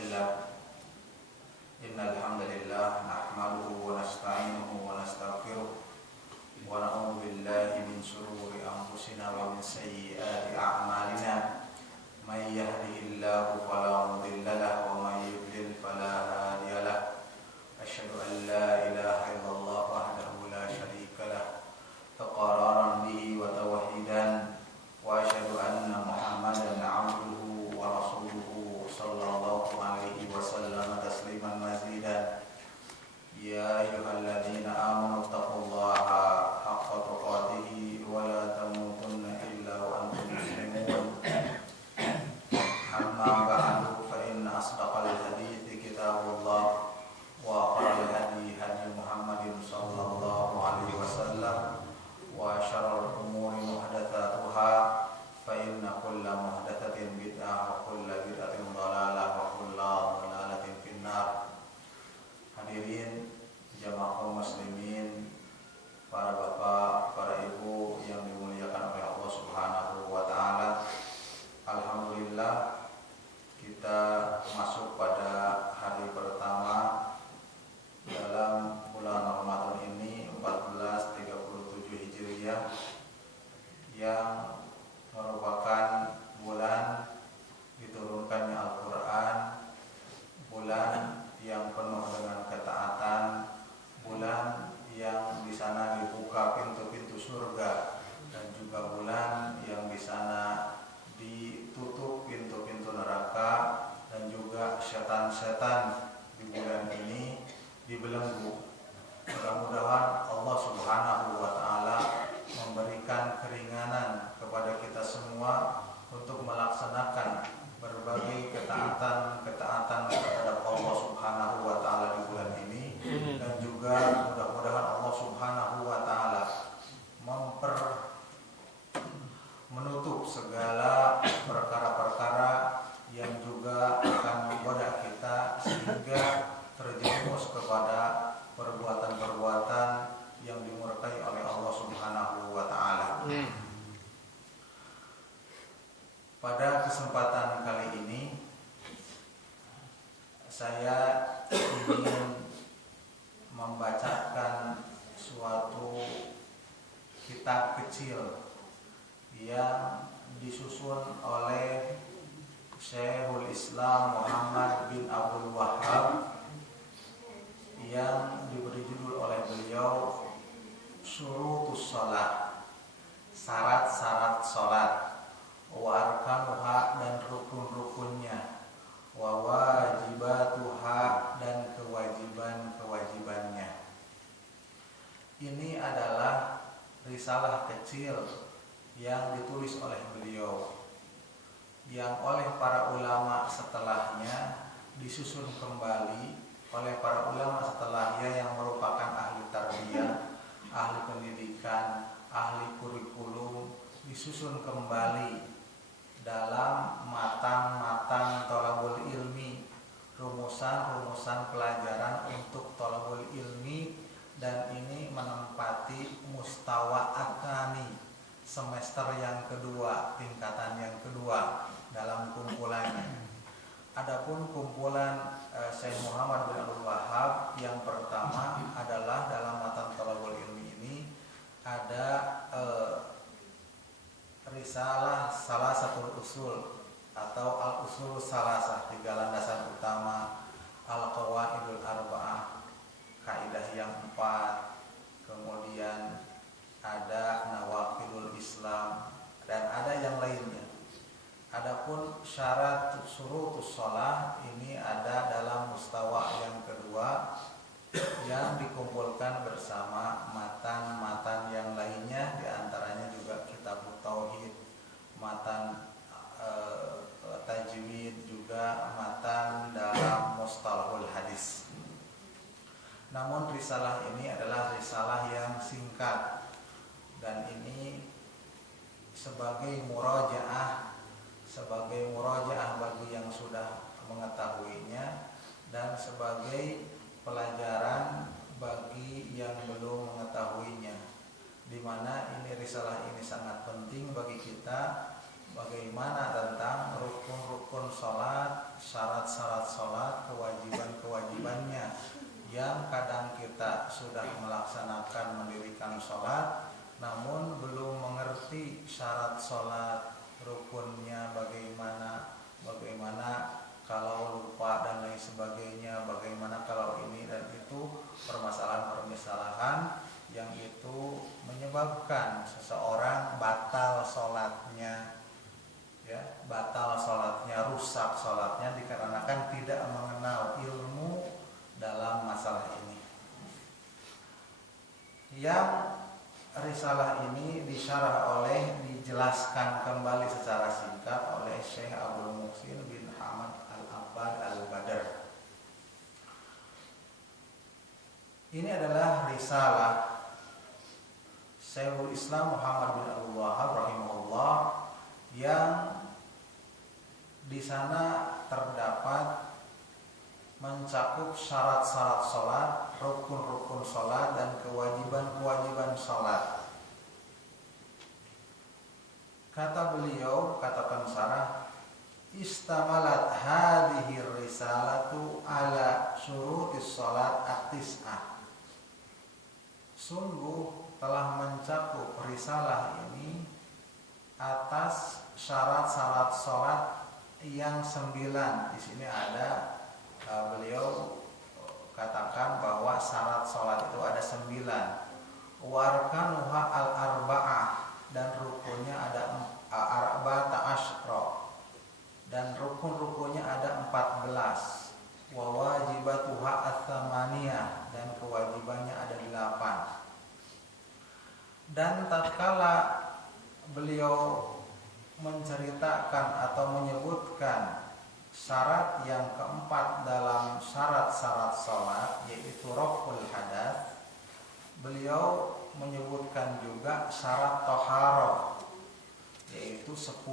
Bismillah. Innal hamdalillah nahmaduhu wa nasta'inuhu wa nastaghfiruh wa na'udzu billahi min shururi anfusina wa min sayyiati a'malina. May yahdihillahu fala mudilla lahu wa may yudlil fala hadiya lahu. Asyhadu an la ilaha illallah wahdahu la syarika lahu taqarraran bihi wa tawhidan wa asyhadu anna Muhammadan 'abduhu wa rasuluhu sallallahu alaihi wasallam tasliman mazidan. Ya ayyuhalladzina amanu taqullaha haqqa tuqatih wa la tamutunna illa wa antum muslimun. Amma ba'du fa inna asdaqal hadithi kitabullah wa khairal hadi hadi Muhammadin sallallahu alaihi wasallam wa syarrul umuri muhdatsatuha fa inna kulla muhdatsatin bid'ah wa kulla bid'atin dhalalah wa kulla dhalalatin finnar. Hadirin jamaah kaum muslimin, para bapak, para ibu yang dimuliakan oleh Allah Subhanahu wa taala. Alhamdulillah, kita masuk pada hari pertama dalam bulan Ramadan ini 1437 Hijriah yang merupakan bulan diturunkannya Al-Quran, bulan yang penuh dengan ketaatan, bulan yang di sana dibuka pintu-pintu surga, dan juga bulan yang di sana ditutup pintu-pintu neraka, dan juga setan-setan di bulan ini dibelenggu. Mudah-mudahan Allah Subhanahu wa taala memberikan keringanan kepada kita semua untuk melaksanakan berbagai ketaatan-ketaatan terhadap Allah Subhanahu wa taala di bulan ini, dan juga mudah-mudahan Allah Subhanahu wa taala menutup segala perkara-perkara yang juga akan menggoda kita sehingga terjerumus kepada perbuatan-perbuatan yang dimurkai oleh Allah Subhanahu wa taala. Pada kesempatan kali ini saya ingin membacakan suatu kitab kecil yang disusun oleh Syekhul Islam Muhammad bin Abdul Wahhab, yang diberi judul oleh beliau Syurutus Shalah, syarat-syarat salat, wa arkanuha, dan rukun-rukunnya, wa wajibatuha, dan kewajiban-kewajibannya. Ini adalah risalah kecil yang ditulis oleh beliau, yang oleh para ulama setelahnya disusun kembali oleh para ulama setelahnya yang merupakan ahli tarbiyah, ahli pendidikan, ahli kurikulum, disusun kembali dalam matan-matan thalabul ilmi, rumusan-rumusan pelajaran untuk thalabul ilmi, dan ini menempati mustawa akani, semester yang kedua, tingkatan yang kedua dalam kumpulannya. Adapun kumpulan Syekh Muhammad bin Abdul Wahhab yang pertama adalah dalam matan thalabul ilmi ini ada risalah Salasatul Usul atau Al-Usul Salasah, 3 landasan utama, Al-Qawaidul Arba'ah, kaidah yang 4, kemudian ada Nawaqidul Islam, dan ada yang lainnya. Adapun syarat syurutus shalah ini ada dalam mustawa yang kedua yang dikumpulkan bersama matan-matan yang lainnya, diantaranya juga kitab tauhid, matan tajwid, juga matan dalam mustalahul hadis. Namun risalah ini adalah risalah yang singkat, dan ini sebagai murajaah bagi yang sudah mengetahuinya, dan sebagai pelajaran bagi yang belum mengetahuinya, di mana ini risalah ini sangat penting bagi kita bagaimana tentang rukun-rukun sholat, syarat-syarat sholat, kewajiban-kewajibannya, yang kadang kita sudah melaksanakan mendirikan sholat namun belum mengerti syarat sholat, rukunnya bagaimana kalau lupa dan lain sebagainya, bagaimana kalau ini dan itu, permasalahan-permasalahan yang itu menyebabkan seseorang batal sholatnya, ya, batal sholatnya, rusak sholatnya dikarenakan tidak mengenal ilmu dalam masalah ini. Yang risalah ini dijelaskan kembali secara singkat oleh Syekh Abdul Muhsin bin Hamad Al-Abbad Al-Badr. Ini adalah risalah Syekhul Islam Muhammad bin Abdul Wahhab rahimahullah, yang di sana terdapat mencakup syarat-syarat sholat, rukun-rukun sholat, dan kewajiban-kewajiban sholat. Kata beliau, kata pensarah, istamalat hadhihi risalatu ala syurutis sholat at-tis'ah. Sungguh telah mencakup risalah ini atas syarat-syarat sholat yang 9. Di sini ada beliau katakan bahwa syarat sholat itu ada 9. Warkanuha al-arba'ah, dan rukunnya ada arba'ata asyra, dan rukun-rukunnya ada 14. Wa wajibatuha ats-tsamaniyah, dan kewajibannya ada 8. Dan tatkala beliau menceritakan atau menyebutkan syarat yang keempat dalam syarat-syarat sholat, yaitu raf'ul hadath, beliau menyebutkan juga syarat taharah, yaitu 10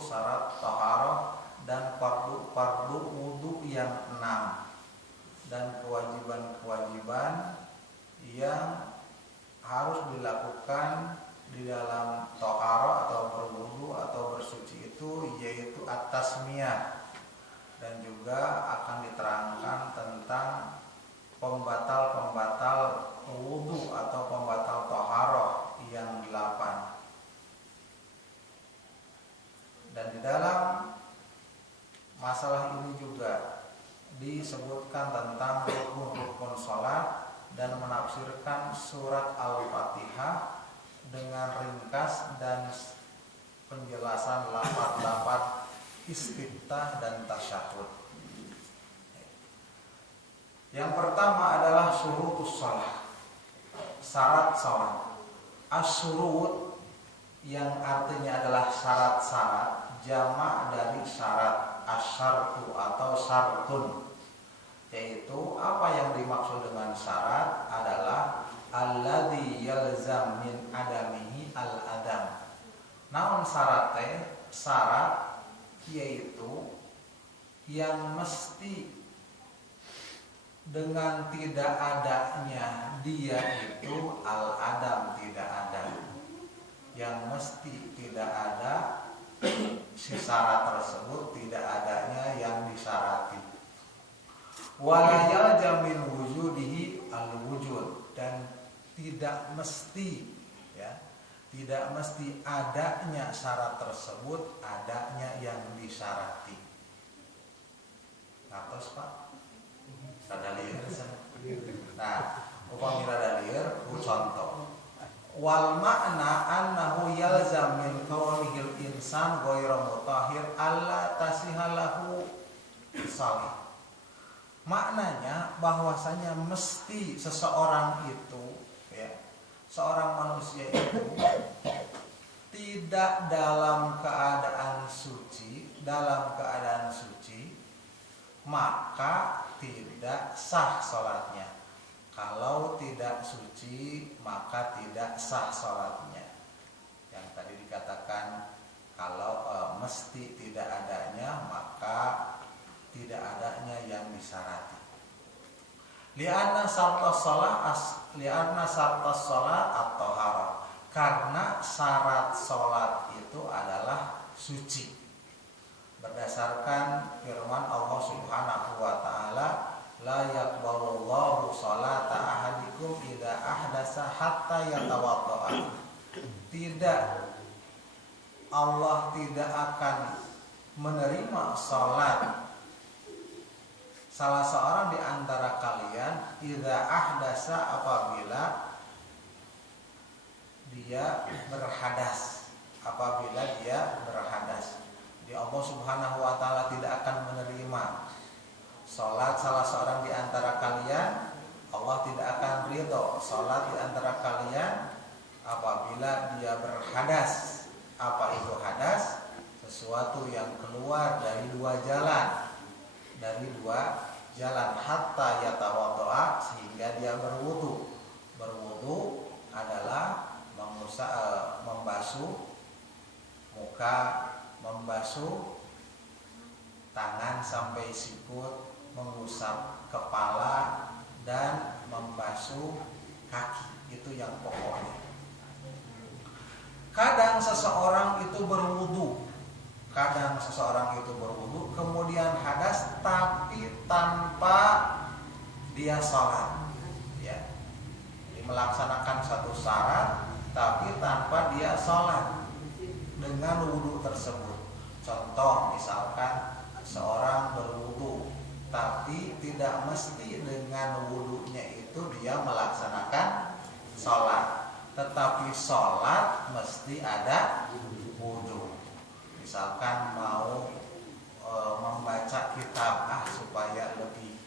syarat taharah, dan fardu wudu yang 6, dan kewajiban-kewajiban yang harus dilakukan di dalam taharah atau berwudu atau bersuci itu, yaitu at-tasmiyah, dan juga akan diterangkan tentang pembatal-pembatal wudu atau pembatal taharah yang 8. Dan di dalam masalah ini juga disebutkan tentang rukun-rukun sholat dan menafsirkan surat Al-Fatihah dengan ringkas dan penjelasan lafaz-lafaz istiftah dan tasyahud. Yang pertama adalah syurutus shalah, syarat salat. Asyurut yang artinya adalah syarat-syarat, jamak dari syarat, asyartu atau syartun, yaitu apa yang dimaksud dengan syarat adalah alladzi yalzam min adamihi al-adam. Naon syarat teh? Syarat yaitu yang mesti dengan tidak adanya dia itu al-adam, tidak ada. Yang mesti tidak ada si syarat tersebut, tidak adanya yang disyarati. Wala yalzam min wujudihi al-wujud, dan tidak mesti, ya, tidak mesti adanya syarat tersebut adanya yang disyarati. Ngatos Pak? Radalir. Nah, upami radalir ku contoh. Wal makna annahu yalzam min kaunihil insan ghairu mutahhir alla tasihalahu salih. Maknanya bahwasanya mesti seseorang itu, ya, seorang manusia itu tidak dalam keadaan suci, maka tidak sah sholatnya. Kalau tidak suci maka tidak sah sholatnya. Yang tadi dikatakan kalau mesti tidak adanya, maka tidak adanya yang disyarati. Li'anna syartas shalah at-taharah, Karena syarat sholat itu adalah suci. Berdasarkan firman Allah Subhanahu wa taala, la yaqbalullahu sholata ahadikum idza ahdasa hatta yatawaddaa. Tidak, Allah tidak akan menerima sholat salah seorang di antara kalian idza ahdasa, apabila dia berhadas. Di Allah Subhanahu wa taala tidak akan menerima salat salah seorang di antara kalian. Allah tidak akan ridho salat di antara kalian apabila dia berhadas. Apa itu hadas? Sesuatu yang keluar dari dua jalan. Hatta yatawaddaa, sehingga dia berwudu. Berwudu adalah membasuh muka, membasuh tangan sampai sikut, mengusap kepala, dan membasuh kaki. Itu yang pokoknya. Kadang seseorang itu berwudu, kemudian hadas tapi tanpa dia sholat, ya. Jadi melaksanakan satu syarat tapi tanpa dia sholat dengan wudu tersebut. Contoh, misalkan seorang berwudu tapi tidak mesti dengan wudunya itu dia melaksanakan sholat, tetapi sholat mesti ada wudu. Misalkan mau membaca kitab supaya lebih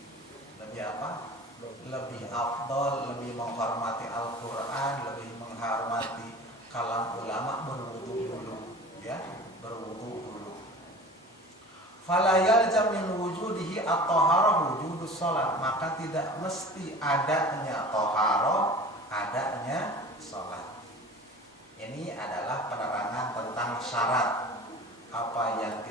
afdol, lebih menghormati Al-Quran, lebih menghormati kalam ulama, berwudu dulu, ya, berwudu dulu. Fala yalzam min wujudihi at-taharah wujudus shalat, maka tidak mesti adanya taharah, adanya salat. Ini adalah penerangan tentang syarat. Apa yang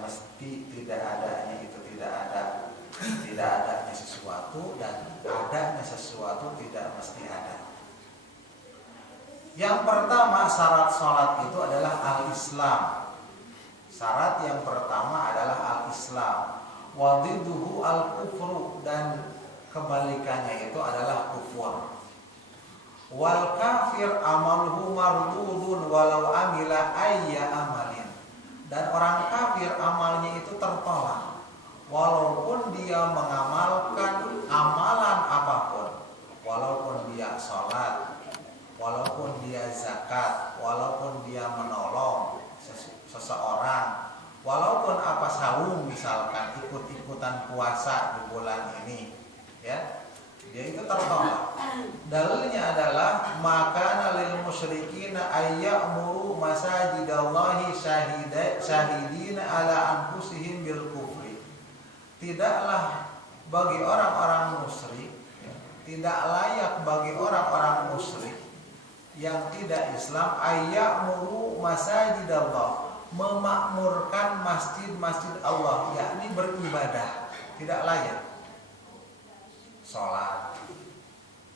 mesti tidak adanya itu tidak adanya sesuatu, dan adanya sesuatu tidak mesti ada. Yang pertama, syarat salat itu adalah al-Islam. Syarat yang pertama adalah al-Islam. Wa dhidduhu al-kufru, dan kebalikannya itu adalah kufur. Wal kafir amaluhu mardudun walau amila ayya amalin, dan orang kafir amalnya itu tertolak walaupun dia mengamalkan amalan apapun, walaupun dia sholat, walaupun dia zakat, walaupun dia menolong seseorang, walaupun apa saum, misalkan ikut-ikutan puasa di bulan ini, ya, dia itu tertolak. Dalilnya adalah maka lil musyrikina ayyamuru masajidallahi syahidina ala anfusihim bil kufri. Tidaklah bagi orang-orang musyrik, tidak layak bagi orang-orang musyrik yang tidak Islam ayyamuru masajidallah, memakmurkan masjid-masjid Allah, yakni beribadah. Tidak layak sholat,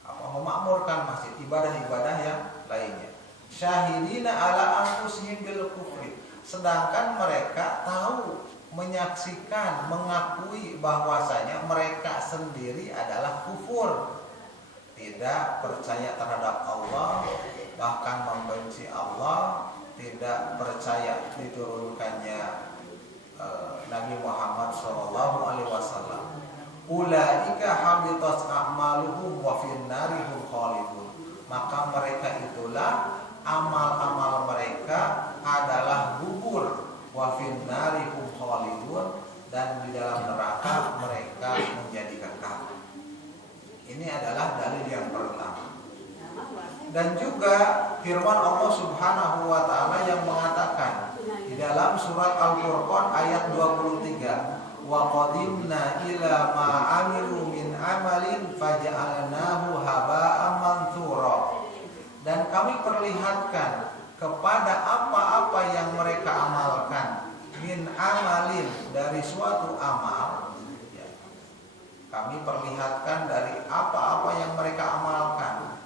memakmurkan masjid, ibadah-ibadah yang lainnya. Syahidina ala anfusihim bil kufri, sedangkan mereka tahu, menyaksikan, mengakui bahwasanya mereka sendiri adalah kufur, tidak percaya terhadap Allah, bahkan membenci Allah, tidak percaya diturunkannya Nabi Muhammad SAW. Ulaika habitat a'maluhum wa finnari hum khalidun. Maka mereka itulah amal-amal mereka adalah gugur, wa finnari hum khalidun, dan di dalam neraka mereka menjadi kekal. Ini adalah dalil yang pertama. Dan juga firman Allah Subhanahu wa taala yang mengatakan di dalam surat Al-Furqan ayat 23, wa qadimna ila ma amilu min amalin faja'alnahu haba'an manthura. Dan kami perlihatkan kepada apa-apa yang mereka amalkan, min amalin, dari suatu amal, ya. Kami perlihatkan dari apa-apa yang mereka amalkan,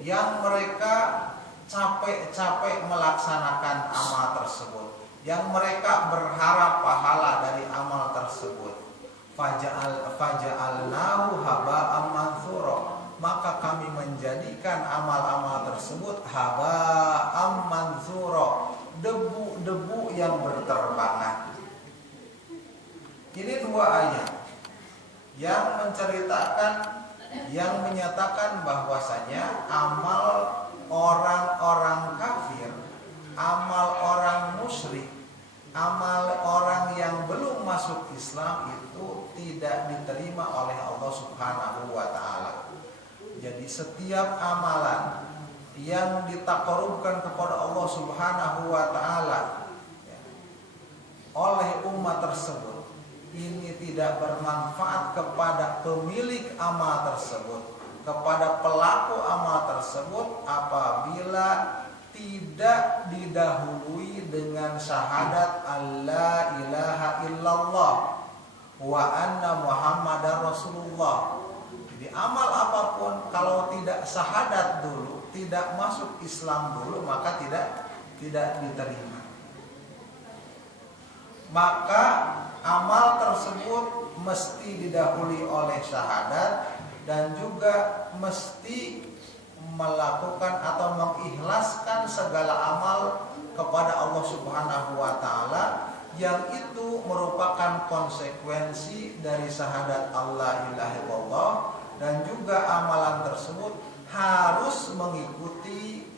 yang mereka capek-capek melaksanakan amal tersebut, yang mereka berharap pahala dari amal tersebut. Faja'alnahu haba'an manthura, maka kami menjadikan amal-amal tersebut haba'an manthura, debu-debu yang berterbangan. Ini dua ayat yang menceritakan, yang menyatakan bahwasanya amal orang-orang kafir, amal orang musyrik, amal orang yang belum masuk Islam itu tidak diterima oleh Allah Subhanahu wa taala. Jadi setiap amalan yang ditakarubkan kepada Allah Subhanahu wa taala oleh umat tersebut, ini tidak bermanfaat kepada pemilik amal tersebut, kepada pelaku amal tersebut apabila tidak didahului dengan syahadat alla ilaha illallah wa anna muhammadar rasulullah. Jadi amal apapun kalau tidak syahadat dulu, tidak masuk Islam dulu, maka tidak diterima. Maka amal tersebut mesti didahului oleh syahadat dan juga mesti melakukan atau mengikhlaskan segala amal kepada Allah Subhanahu wa taala, yang itu merupakan konsekuensi dari syahadat Allah ilaha illallah, dan juga amalan tersebut harus mengikuti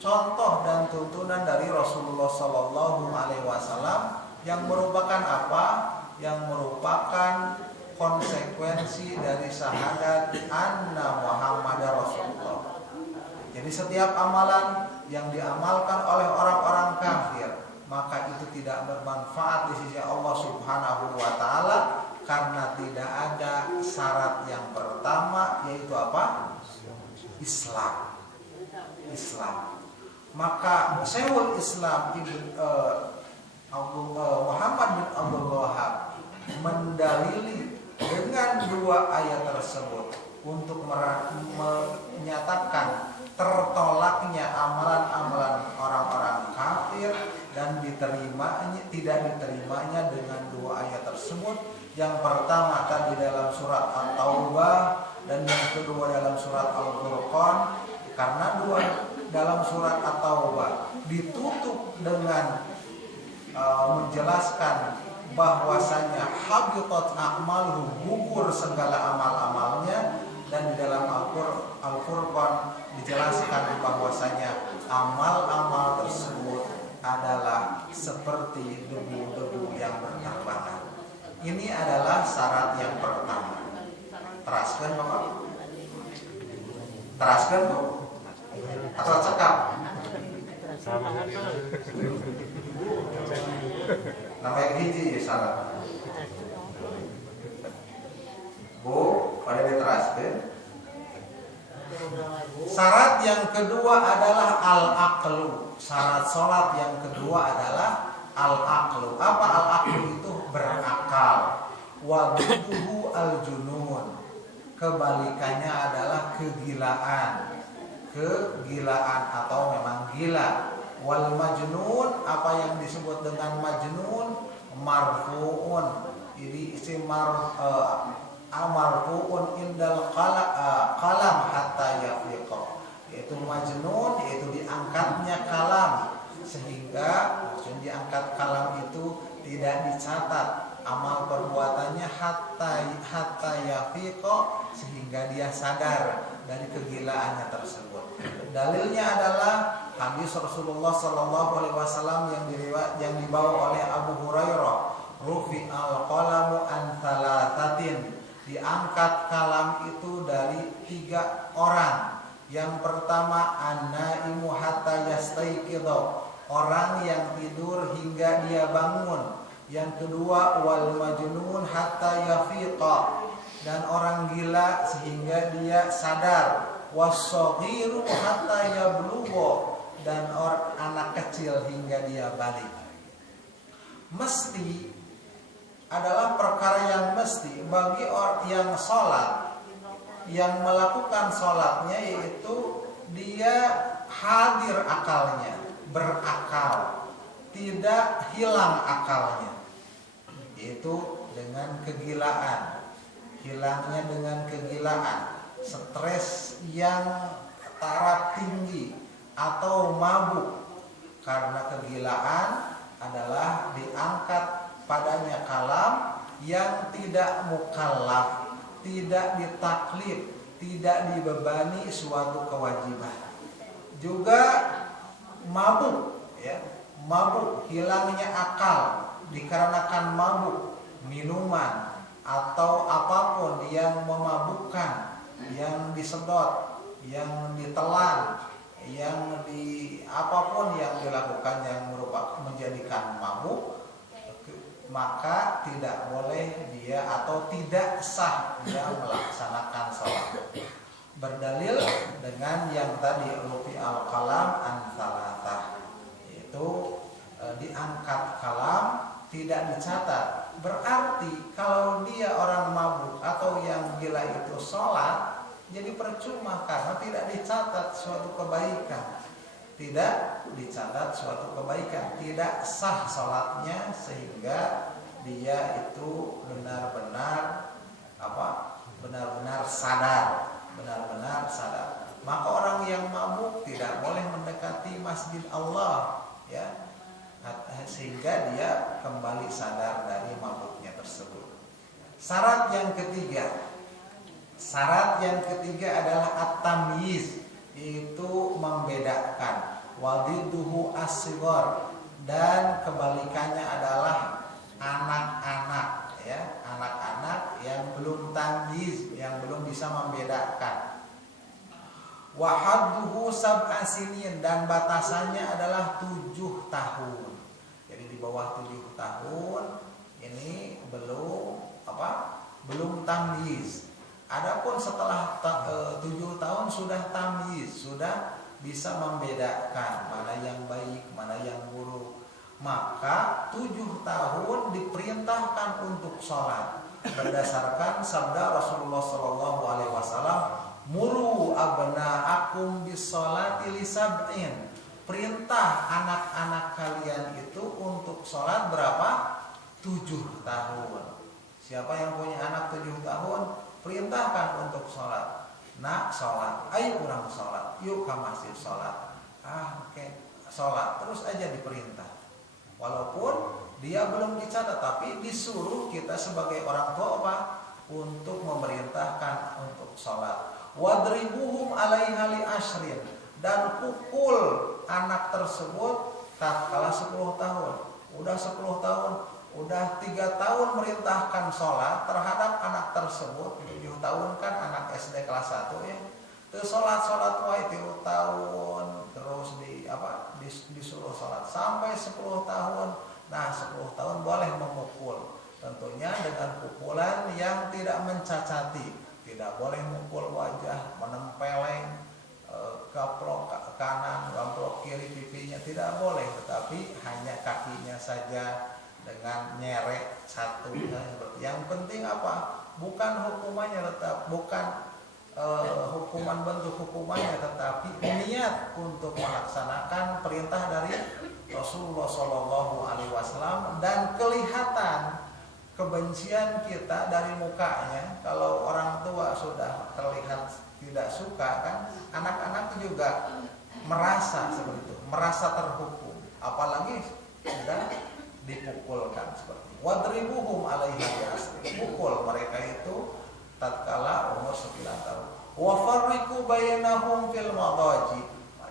contoh dan tuntunan dari Rasulullah sallallahu alaihi wasallam yang merupakan apa? Yang merupakan konsekuensi dari syahadat anna Muhammadar Rasulullah. Jadi setiap amalan yang diamalkan oleh orang-orang kafir, maka itu tidak bermanfaat di sisi Allah Subhanahu wa taala karena tidak ada syarat yang pertama, yaitu apa? Islam. Maka Syekhul Islam Muhammad bin Abdul Wahhab mendalili dengan dua ayat tersebut untuk menyatakan tertolaknya amalan-amalan orang-orang kafir dan tidak diterimanya dengan dua ayat tersebut. Yang pertama tadi dalam surat At-Taubah dan yang kedua dalam surat Al-Furqan. Karena dalam surat At-Taubah ditutup dengan menjelaskan bahwasanya habitat a'maluhu, gugur segala amal-amalnya, dan di dalam Al-Furqan dijelaskan bahwasanya amal-amal tersebut adalah seperti debu-debu yang berterbangan. Ini adalah syarat yang pertama. Teraskan Bapak? Teraskan Bu? Atau cekap? Namanya hiji syarat. Bu, pada diteraskan. Syarat yang kedua adalah al-aqlu. Syarat sholat yang kedua adalah al-aqlu. Apa al-aqlu itu? Berakal. Wa duduhu al-junun. Kebalikannya adalah kegilaan. Kegilaan atau memang gila. Wal majnun, apa yang disebut dengan majnun, marfuun. Ini isim marfuun indal qalam hatta yafiqa. Yaitu majnun, yaitu diangkatnya kalam, sehingga diangkat kalam itu tidak dicatat amal perbuatannya hatta yafiqa, sehingga dia sadar dari kegilaannya tersebut. Dalilnya adalah hadis Rasulullah sallallahu alaihi wasallam yang dibawa oleh Abu Hurairah, rufi al-qalamu an thalathatin, diangkat kalam itu dari 3 orang. Yang pertama an-naimu hatta yastaiqidha, orang yang tidur hingga dia bangun. Yang kedua wal majnun hatta yafiqa, dan orang gila sehingga dia sadar. Was-saghiru hatta yablugha, dan anak kecil hingga dia balik. Mesti adalah perkara yang mesti bagi orang yang sholat, yang melakukan sholatnya, yaitu dia hadir akalnya, berakal, tidak hilang akalnya. Itu dengan kegilaan, hilangnya dengan kegilaan, stres yang taraf tinggi atau mabuk. Karena kegilaan adalah diangkat padanya kalam yang tidak mukallaf, tidak ditaklif, tidak dibebani suatu kewajiban. Juga mabuk, ya, mabuk, hilangnya akal dikarenakan mabuk, minuman atau apapun yang memabukkan, yang disedot, yang ditelan, yang apapun yang dilakukan yang merupakan menjadikan mabuk, maka tidak boleh dia atau tidak sah dia melaksanakan sholat. Berdalil dengan yang tadi rufi al-qalam an thalathah, yaitu diangkat kalam, tidak dicatat. Berarti kalau dia orang mabuk atau yang gila itu sholat, jadi percuma karena tidak dicatat suatu kebaikan. Tidak dicatat suatu kebaikan, tidak sah sholatnya, sehingga dia itu benar-benar sadar. Maka orang yang mabuk tidak boleh mendekati masjid Allah, ya, sehingga dia kembali sadar dari mabuknya tersebut. Syarat yang ketiga adalah at-tamyiz, itu membedakan. Wadiduhu as-sighar, dan kebalikannya adalah anak-anak, ya, anak-anak yang belum tamyiz, yang belum bisa membedakan. Wa hadduhu sab'a sinin, dan batasannya adalah 7 tahun. Jadi di bawah 7 tahun ini belum tamyiz. Adapun setelah 7 tahun sudah tamyiz, sudah bisa membedakan mana yang baik, mana yang buruk. Maka 7 tahun diperintahkan untuk sholat berdasarkan sabda Rasulullah SAW, muru abna'akum bis-sholati li sab'in. Perintah anak-anak kalian itu untuk sholat berapa? 7 tahun. Siapa yang punya anak 7 tahun, perintahkan untuk sholat. Nak sholat, ayo kurang sholat, yuk ke masjid sholat. Sholat terus aja diperintah. Walaupun dia belum dicatat, tapi disuruh kita sebagai orang tua untuk memerintahkan untuk sholat. Wadribuhum alaiha li ashrin, dan pukul anak tersebut tatkala 10 tahun. Udah 10 tahun, udah 3 tahun merintahkan sholat terhadap anak tersebut. 7 tahun kan anak SD kelas 1, ya. Terus sholat wae 3 tahun, terus disuruh sholat sampai 10 tahun. Nah, 10 tahun boleh memukul, tentunya dengan pukulan yang tidak mencacati. Tidak boleh mukul wajah, menempeleng, gaplok kanan, gaplok kiri pipinya, tidak boleh. Tetapi hanya kakinya saja dengan nyerek satu. Yang penting bukan hukumannya, tetap bukan hukuman, bentuk hukumannya, tetapi niat untuk melaksanakan perintah dari Rasulullah SAW. Dan kelihatan kebencian kita dari mukanya. Kalau orang tua sudah terlihat tidak suka, kan anak-anak juga merasa seperti itu, merasa terhukum, apalagi sudah dipukulkan seperti itu. Wadribuhum alaihi bi'asri, pukul mereka itu tatkala umur 9 tahun. Wa farriqu bainahum fil madaji,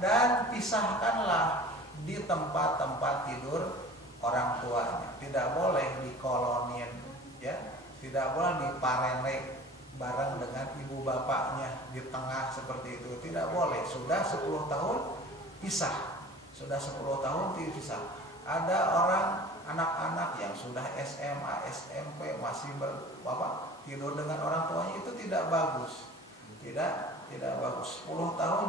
dan pisahkanlah di tempat-tempat tidur orang tuanya. Tidak boleh dikolonin, ya, tidak boleh diparenek bareng dengan ibu bapaknya di tengah seperti itu, tidak boleh. Sudah 10 tahun pisah, sudah 10 tahun pisah. Ada orang anak-anak yang sudah SMA, SMP masih tidur dengan orang tuanya, itu tidak bagus, tidak bagus. 10 tahun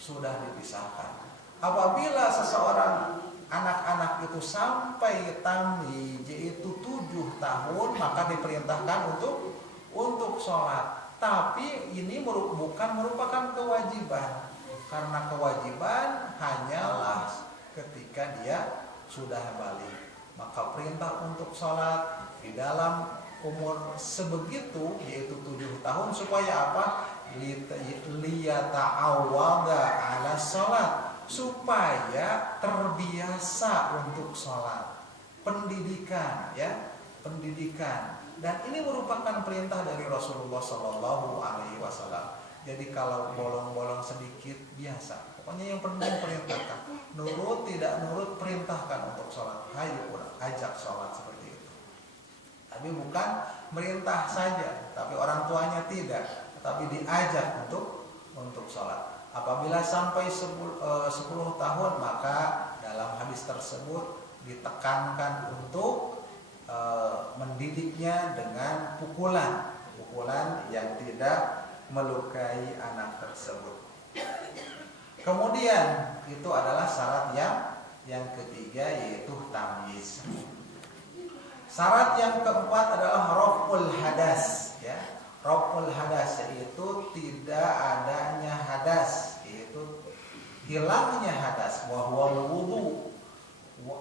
sudah dipisahkan. Apabila seseorang anak-anak itu sampai tamyiz, yaitu 7 tahun, maka diperintahkan untuk sholat. Tapi ini bukan merupakan kewajiban. karena kewajiban hanyalah ketika dia sudah balik. Maka perintah untuk sholat di dalam umur sebegitu, yaitu 7 tahun, supaya apa? Liyata'awwada ala sholat, supaya terbiasa untuk sholat. Pendidikan, ya, pendidikan. Dan ini merupakan perintah dari Rasulullah SAW. Jadi kalau bolong-bolong sedikit biasa. Pokoknya yang penting perintahkan. Nurut tidak nurut perintahkan untuk sholat. Hayo ajak sholat seperti itu. Tapi bukan merintah saja. Tapi orang tuanya tidak. Tapi diajak untuk sholat. Apabila sampai 10 tahun, maka dalam hadis tersebut ditekankan untuk mendidiknya dengan pukulan yang tidak melukai anak tersebut. Kemudian itu adalah syarat yang ketiga, yaitu tamyiz. Syarat yang keempat adalah raf'ul hadas, ya. Raf'ul hadas yaitu tidak adanya hadas, yaitu hilangnya hadas. Wa huwa wudu,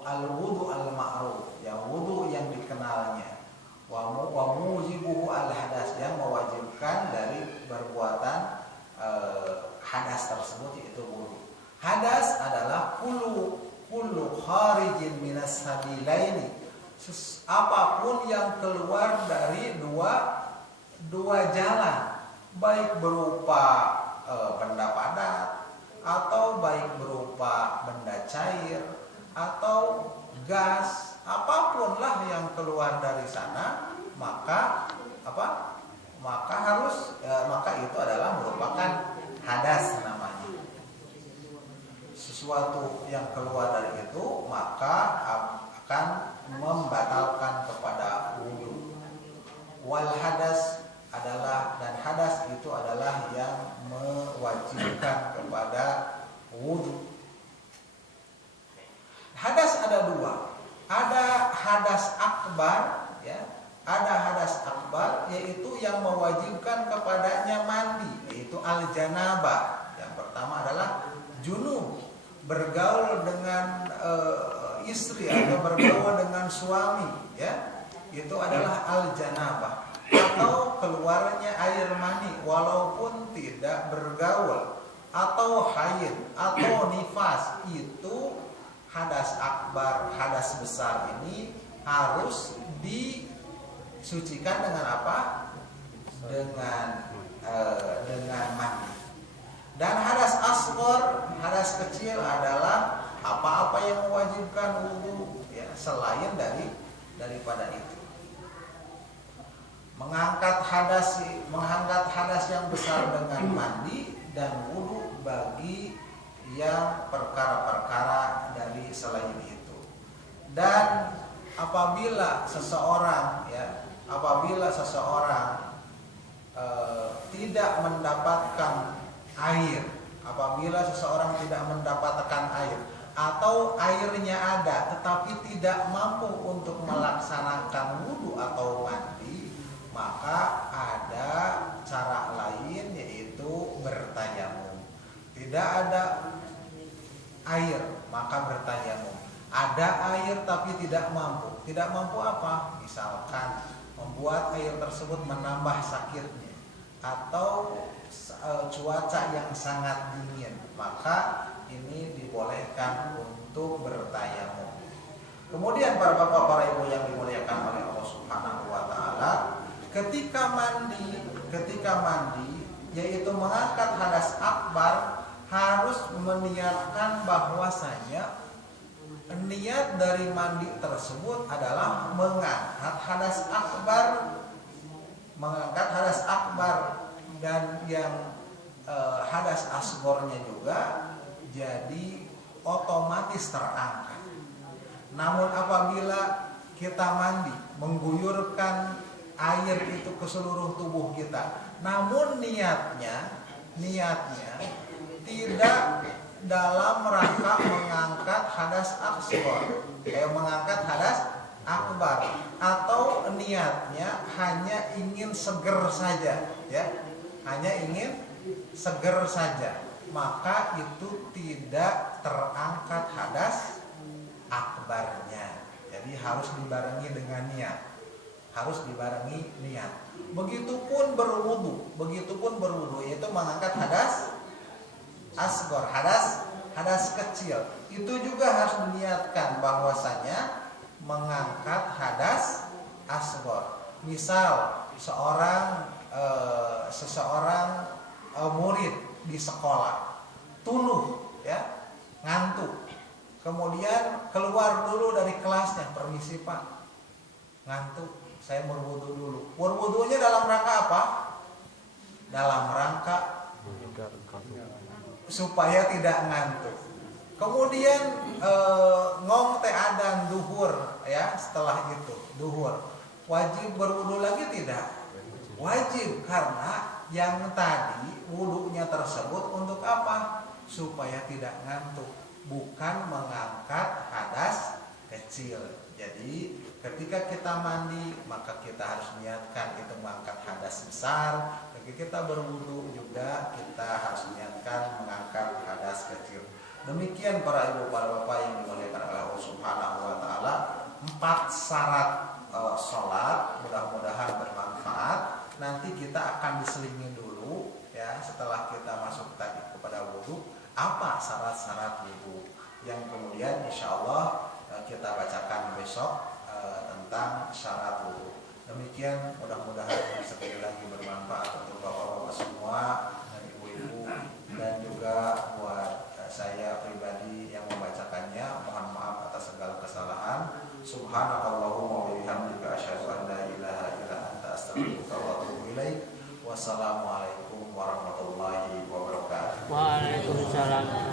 al-wudu al-ma'ruf, ya, wudu yang dikenalnya. Wa mujibuhu al-hadas, yang mewajibkan dari perbuatan hadas tersebut, yaitu wudu. Hadas adalah kullu kharijin minas sabilaini, apapun yang keluar dari dua jalan, baik berupa benda padat atau baik berupa benda cair atau gas, apapun lah yang keluar dari sana, maka apa? Maka itu adalah merupakan hadas namanya. Sesuatu yang keluar dari itu maka akan membatalkan kepada wudu. Wal hadas adalah, dan hadas itu adalah yang mewajibkan kepada wudu. Hadas ada dua. Ada hadas akbar, ya. Ada hadas akbar, yaitu yang mewajibkan kepadanya mandi, yaitu al-janabah. Yang pertama adalah junub, bergaul dengan istri atau bergaul dengan suami, ya. Itu adalah al-janabah, atau keluarnya air mani walaupun tidak bergaul, atau haid atau nifas. Itu hadas akbar, hadas besar ini harus disucikan dengan apa? Dengan mandi. Dan hadas asghar, hadas kecil adalah apa-apa yang mewajibkan wudu, ya, selain daripada itu. Mengangkat hadas yang besar dengan mandi dan wudu bagi yang perkara-perkara dari selain itu. Dan apabila seseorang tidak mendapatkan air, atau airnya ada tetapi tidak mampu untuk melaksanakan wudu atau mandi, maka ada cara lain, yaitu bertayamum. Tidak ada air, maka bertayamum. Ada air tapi tidak mampu. Tidak mampu apa? Misalkan membuat air tersebut menambah sakitnya, atau cuaca yang sangat dingin, maka ini dibolehkan untuk bertayamum. Kemudian para bapak, para ibu yang dimuliakan oleh Allah Subhanahu wa taala, ketika mandi, yaitu mengangkat hadas akbar, harus meniatkan bahwasanya niat dari mandi tersebut adalah mengangkat hadas akbar, dan yang hadas asgornya juga jadi otomatis terangkat. Namun apabila kita mandi mengguyurkan air itu ke seluruh tubuh kita, namun niatnya tidak dalam rangka mengangkat hadas akbar, atau niatnya hanya ingin seger saja, ya, maka itu tidak terangkat hadas akbarnya. Jadi harus dibarengi dengan niat. Harus dibarengi niat. Begitupun berwudu yaitu mengangkat hadas asgor, hadas kecil. Itu juga harus diniatkan bahwasanya mengangkat hadas asgor. Misal seseorang murid di sekolah tuluh ya, ngantuk. Kemudian keluar dulu dari kelasnya, permisi Pak, ngantuk, saya berwudu dulu. Berwudunya dalam rangka apa? Dalam rangka supaya tidak ngantuk. Kemudian ngong teh adan duhur ya, setelah itu duhur. Wajib berwudu lagi tidak? Wajib, karena yang tadi wudunya tersebut untuk apa? Supaya tidak ngantuk, bukan mengangkat hadas kecil. Jadi ketika kita mandi maka kita harus niatkan itu mengangkat hadas besar. Ketika kita berwudu juga kita harus niatkan mengangkat hadas kecil. Demikian para ibu para bapak yang dimuliakan oleh Allah Subhanahu wa taala, 4 syarat sholat, mudah-mudahan bermanfaat. Nanti kita akan diselingi dulu ya, setelah kita masuk tadi kepada wudu, apa syarat-syarat wudu yang kemudian insya Allah kita bacakan besok tentang syarat wudu. Demikian, mudah-mudahan sekali lagi bermanfaat untuk bapak-bapak semua dan ibu-ibu, dan juga buat saya pribadi yang membacakannya. Mohon maaf atas segala kesalahan. Subhanakallahumma wa bihamdika asyhadu an la ilaha illa anta astaghfiruka wa atubu ilaik. Wassalamualaikum warahmatullahi wabarakatuh. Waalaikumsalam.